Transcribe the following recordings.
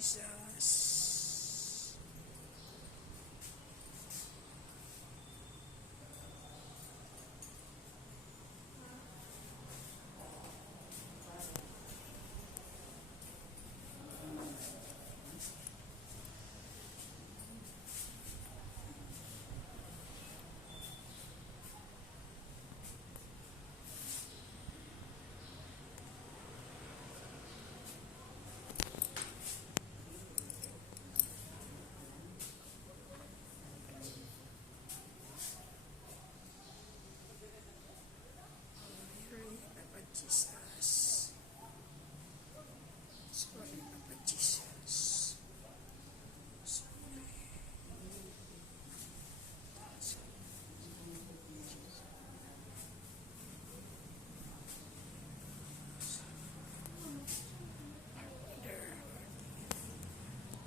Jesus. Mary, Papa Jesus. Sorry, Papa Jesus. Sorry. There.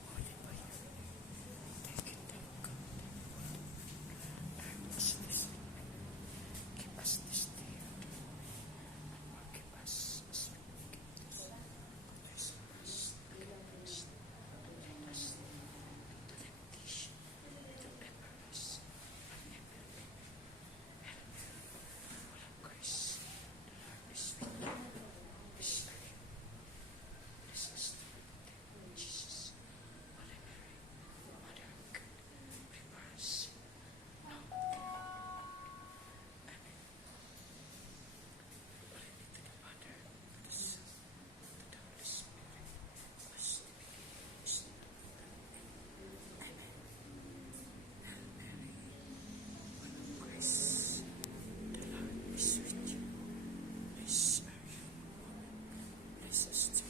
Holy by your Take it down, God. Give us this day. Give us this day. Forgive us as we forgive those who trespass against us. Lead us not into temptation, but deliver us from evil. Hail Mary, full of grace, the Lord is with you. Blessed are you. Blessed is the fruit of thy womb, Jesus. Holy Mary, Mother of God, pray for us now and at the hour of our death. Amen. Glory be to the Father, to the Son, and to the Holy Spirit, as in the beginning, is now, and ever. Amen. Hail Mary, full of grace, the Lord is with you. Blessed are you among women. Blessed is the